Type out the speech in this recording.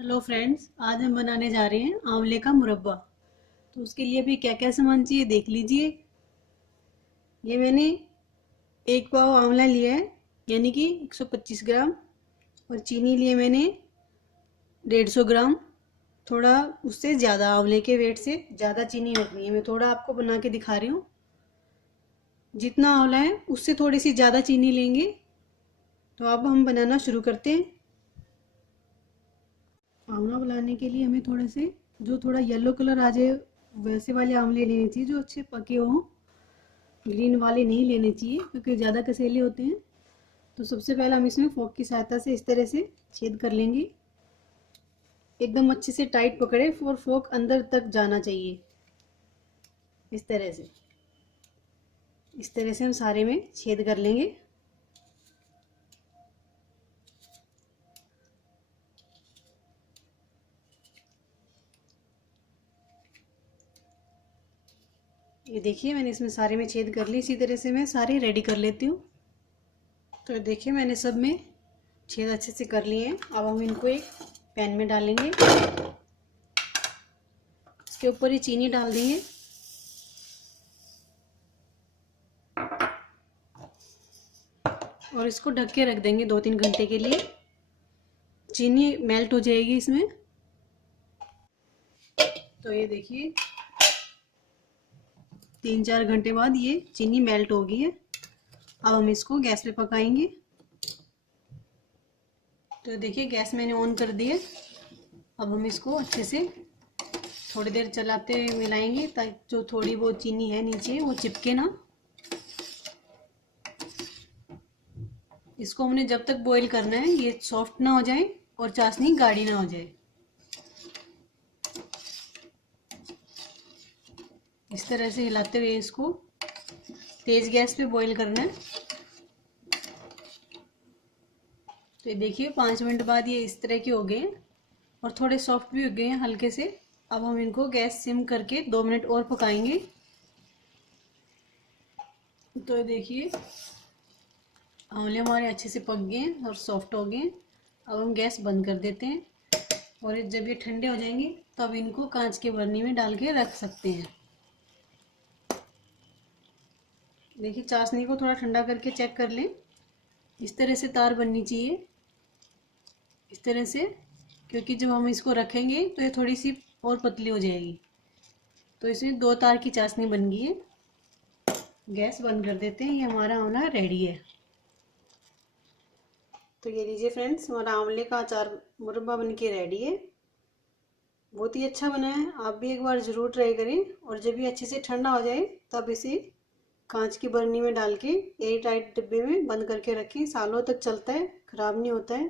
Hello friends, आज हम बनाने जा रहे हैं आंवले का मुरब्बा। तो उसके लिए भी क्या क्या सामान चाहिए देख लीजिए। ये मैंने एक पाव आंवला लिया है, यानी कि 125 ग्राम। और चीनी लिए मैंने 150 ग्राम। थोड़ा उससे ज़्यादा, आंवले के वेट से ज़्यादा चीनी रखनी है। मैं थोड़ा आपको बना के दिखा रही हूँ। जितना आंवला है उससे थोड़ी सी ज़्यादा चीनी लेंगे। तो अब हम बनाना शुरू करते हैं। आंवला बनाने के लिए हमें थोड़े से, जो थोड़ा येलो कलर आ जाए वैसे वाले आंवले लेने चाहिए, जो अच्छे पके हों। ग्रीन वाले नहीं लेने चाहिए क्योंकि ज़्यादा कसेले होते हैं। तो सबसे पहले हम इसमें फोक की सहायता से इस तरह से छेद कर लेंगे। एकदम अच्छे से टाइट पकड़े और फोक अंदर तक जाना चाहिए। इस तरह से हम सारे में छेद कर लेंगे। ये देखिए, मैंने इसमें सारे में छेद कर ली। इसी तरह से मैं सारे रेडी कर लेती हूँ। तो देखिए, मैंने सब में छेद अच्छे से कर लिए हैं। अब हम इनको एक पैन में डालेंगे। इसके ऊपर ही चीनी डाल देंगे। और इसको ढक के रख देंगे 2-3 घंटे के लिए। चीनी मेल्ट हो जाएगी इसमें। तो ये देखिए, 3-4 घंटे बाद ये चीनी मेल्ट हो गई है। अब हम इसको गैस पे पकाएंगे। तो देखिए, गैस मैंने ऑन कर दी है। अब हम इसको अच्छे से थोड़ी देर चलाते हुए मिलाएंगे, ताकि जो थोड़ी बहुत चीनी है नीचे वो चिपके ना। इसको हमने जब तक बॉईल करना है ये सॉफ्ट ना हो जाए और चाशनी गाढ़ी ना हो जाए। इस तरह से हिलाते हुए इसको तेज गैस पे बॉईल करना है। तो ये देखिए, 5 मिनट बाद ये इस तरह के हो गए हैं और थोड़े सॉफ्ट भी हो गए हैं हल्के से। अब हम इनको गैस सिम करके 2 मिनट और पकाएंगे। तो ये देखिए, आंवले हमारे अच्छे से पक गए हैं और सॉफ्ट हो गए हैं। अब हम गैस बंद कर देते हैं। और जब ये ठंडे हो जाएंगे तो अब इनको कांच के बर्नी में डाल के रख सकते हैं। देखिए, चाशनी को थोड़ा ठंडा करके चेक कर लें। इस तरह से तार बननी चाहिए, इस तरह से। क्योंकि जब हम इसको रखेंगे तो ये थोड़ी सी और पतली हो जाएगी। तो इसमें 2 तार की चाशनी बन गई है। गैस बंद कर देते हैं। ये हमारा आंवला रेडी है। तो ये लीजिए फ्रेंड्स, हमारा आंवले का अचार मुरब्बा बन के रेडी है। बहुत ही अच्छा बना है। आप भी एक बार ज़रूर ट्राई करें। और जब ये अच्छे से ठंडा हो जाए तब इसे कांच की बर्नी में डाल के एयर टाइट डिब्बे में बंद करके रखें। सालों तक चलता है, ख़राब नहीं होता है।